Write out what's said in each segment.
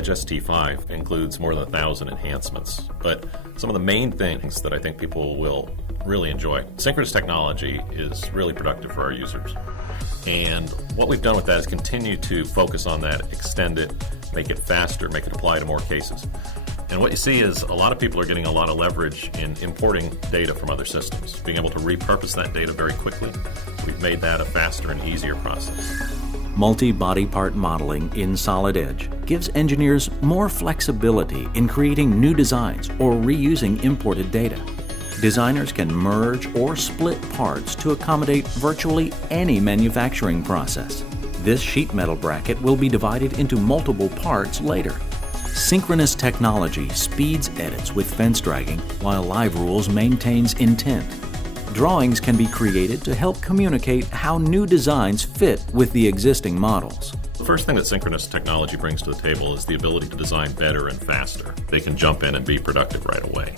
Edge ST5 includes more than 1,000 enhancements, but some of the main things that I think people will really enjoy. Synchronous technology is really productive for our users. And what we've done with that is continue to focus on that, extend it, make it faster, make it apply to more cases. And what you see is a lot of people are getting a lot of leverage in importing data from other systems, being able to repurpose that data very quickly. We've made that a faster and easier process. Multi-body part modeling in Solid Edge gives engineers more flexibility in creating new designs or reusing imported data. Designers can merge or split parts to accommodate virtually any manufacturing process. This sheet metal bracket will be divided into multiple parts later. Synchronous Technology speeds edits with fence dragging, while Live Rules maintains intent. Drawings can be created to help communicate how new designs fit with the existing models. The first thing that Synchronous Technology brings to the table is the ability to design better and faster. They can jump in and be productive right away.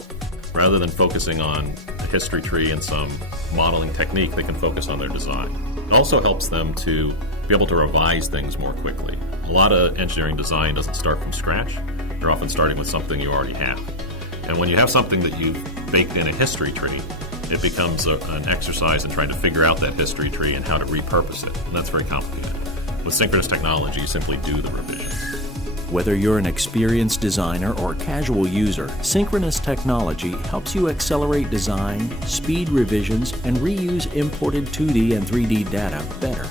Rather than focusing on a history tree and some modeling technique, they can focus on their design. It also helps them to be able to revise things more quickly. A lot of engineering design doesn't start from scratch. They're often starting with something you already have. And when you have something that you've baked in a history tree, it becomes an exercise in trying to figure out that history tree and how to repurpose it. And that's very complicated. With Synchronous Technology, you simply do the revision. Whether you're an experienced designer or casual user, Synchronous Technology helps you accelerate design, speed revisions, and reuse imported 2D and 3D data better.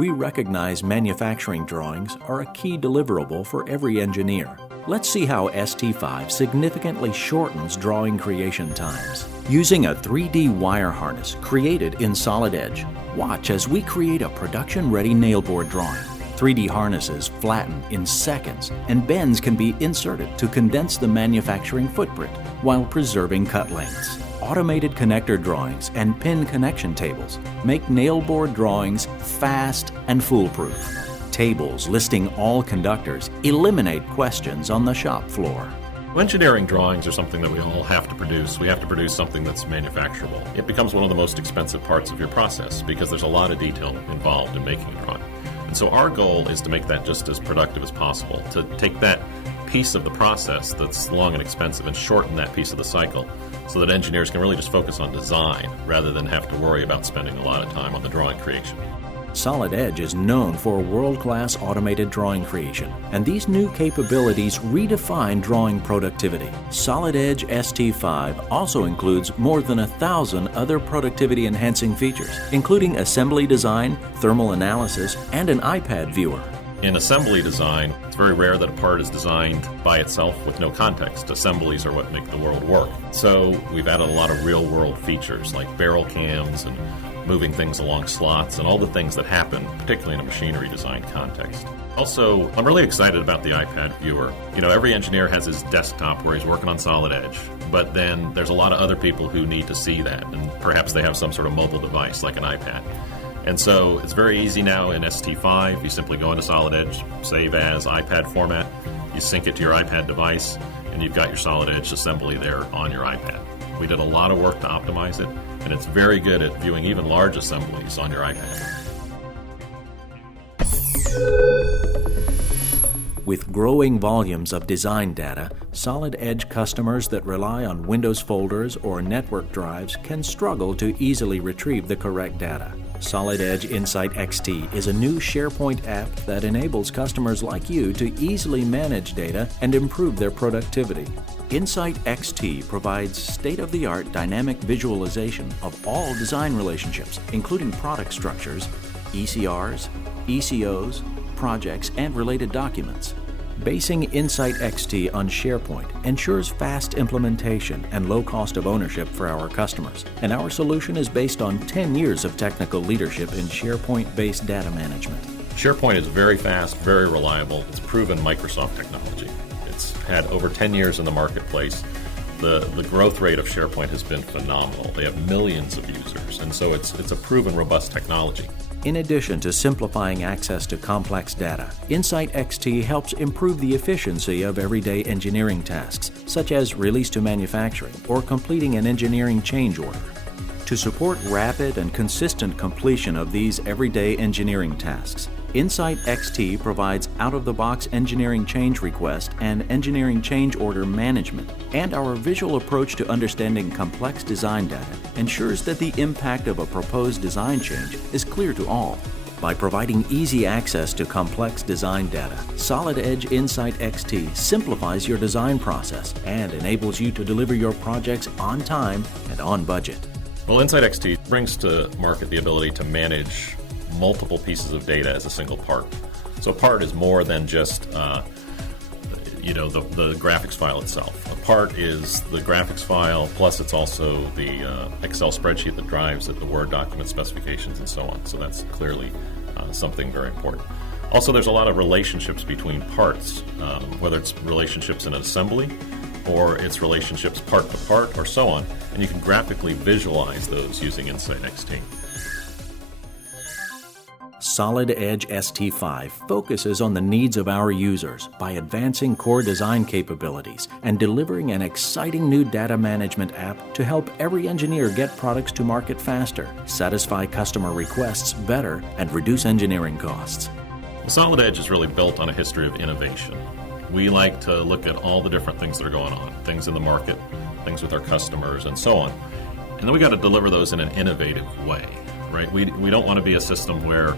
We recognize manufacturing drawings are a key deliverable for every engineer. Let's see how ST5 significantly shortens drawing creation times. Using a 3D wire harness created in Solid Edge, watch as we create a production-ready nailboard drawing. 3D harnesses flatten in seconds, and bends can be inserted to condense the manufacturing footprint while preserving cut lengths. Automated connector drawings and pin connection tables make nailboard drawings fast and foolproof. Tables listing all conductors eliminate questions on the shop floor. Engineering drawings are something that we all have to produce. We have to produce something that's manufacturable. It becomes one of the most expensive parts of your process because there's a lot of detail involved in making a drawing. And so our goal is to make that just as productive as possible, to take that piece of the process that's long and expensive and shorten that piece of the cycle so that engineers can really just focus on design rather than have to worry about spending a lot of time on the drawing creation. Solid Edge is known for world-class automated drawing creation, and these new capabilities redefine drawing productivity. Solid Edge ST5 also includes more than 1,000 other productivity-enhancing features, including assembly design, thermal analysis, and an iPad viewer. In assembly design, it's very rare that a part is designed by itself with no context. Assemblies are what make the world work. So we've added a lot of real-world features like barrel cams and moving things along slots and all the things that happen, particularly in a machinery design context. Also, I'm really excited about the iPad viewer. You know, every engineer has his desktop where he's working on Solid Edge, but then there's a lot of other people who need to see that, and perhaps they have some sort of mobile device like an iPad. And so it's very easy now in ST5. You simply go into Solid Edge, save as iPad format, you sync it to your iPad device, and you've got your Solid Edge assembly there on your iPad. We did a lot of work to optimize it, and it's very good at viewing even large assemblies on your iPad. With growing volumes of design data, Solid Edge customers that rely on Windows folders or network drives can struggle to easily retrieve the correct data. Solid Edge Insight XT is a new SharePoint app that enables customers like you to easily manage data and improve their productivity. Insight XT provides state-of-the-art dynamic visualization of all design relationships, including product structures, ECRs, ECOs, projects, and related documents. Basing Insight XT on SharePoint ensures fast implementation and low cost of ownership for our customers, and our solution is based on 10 years of technical leadership in SharePoint-based data management. SharePoint is very fast, very reliable. It's proven Microsoft technology. It's had over 10 years in the marketplace. The growth rate of SharePoint has been phenomenal. They have millions of users, and so it's a proven, robust technology. In addition to simplifying access to complex data, Insight XT helps improve the efficiency of everyday engineering tasks, such as release to manufacturing or completing an engineering change order. To support rapid and consistent completion of these everyday engineering tasks, Insight XT provides out-of-the-box engineering change request and engineering change order management, and our visual approach to understanding complex design data ensures that the impact of a proposed design change is clear to all. By providing easy access to complex design data, Solid Edge Insight XT simplifies your design process and enables you to deliver your projects on time and on budget. Well, Insight XT brings to market the ability to manage multiple pieces of data as a single part. So a part is more than just the graphics file itself. A part is the graphics file, plus it's also the Excel spreadsheet that drives it, the Word document specifications, and so on. So that's clearly something very important. Also, there's a lot of relationships between parts, whether it's relationships in an assembly or it's relationships part to part or so on, and you can graphically visualize those using Insight XT. Solid Edge ST5 focuses on the needs of our users by advancing core design capabilities and delivering an exciting new data management app to help every engineer get products to market faster, satisfy customer requests better, and reduce engineering costs. Well, Solid Edge is really built on a history of innovation. We like to look at all the different things that are going on, things in the market, things with our customers, and so on. And then we got to deliver those in an innovative way, right? We don't want to be a system where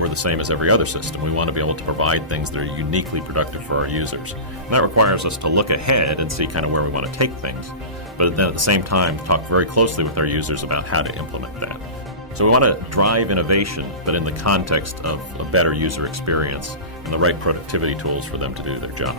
we're the same as every other system. We want to be able to provide things that are uniquely productive for our users. And that requires us to look ahead and see kind of where we want to take things, but then at the same time talk very closely with our users about how to implement that. So we want to drive innovation, but in the context of a better user experience and the right productivity tools for them to do their job.